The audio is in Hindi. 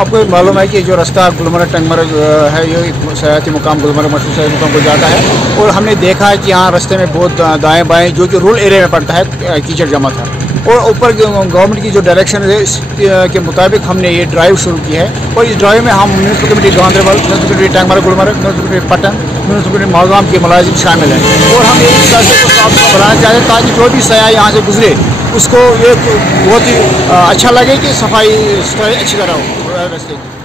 आपको मालूम है कि जो रास्ता गुलमर्ग टंगमर्ग है, ये एक सयाहती मुकाम गुलमर्ग मशहूर सयाहती मुकाम को जाता है। और हमने देखा है कि यहाँ रास्ते में बहुत दाएं बाएं जो रूरल एरिया में पड़ता है कीचड़ जमा था। और ऊपर गवर्नमेंट की जो डायरेक्शन है इसके मुताबिक हमने ये ड्राइव शुरू की है। और इस ड्राइव में हम municipal committee Ganderbal, municipal committee Tangmarg Gulmarg, municipal committee Pattan, municipal committee Malgam के मुलाजिम शामिल हैं। और हम इस रास्ते को साफ बनाना चाहते हैं ताकि जो भी सयाह यहाँ से गुजरे उसको ये बहुत ही अच्छा लगे कि सफाई अच्छी तरह हो रास्ते की।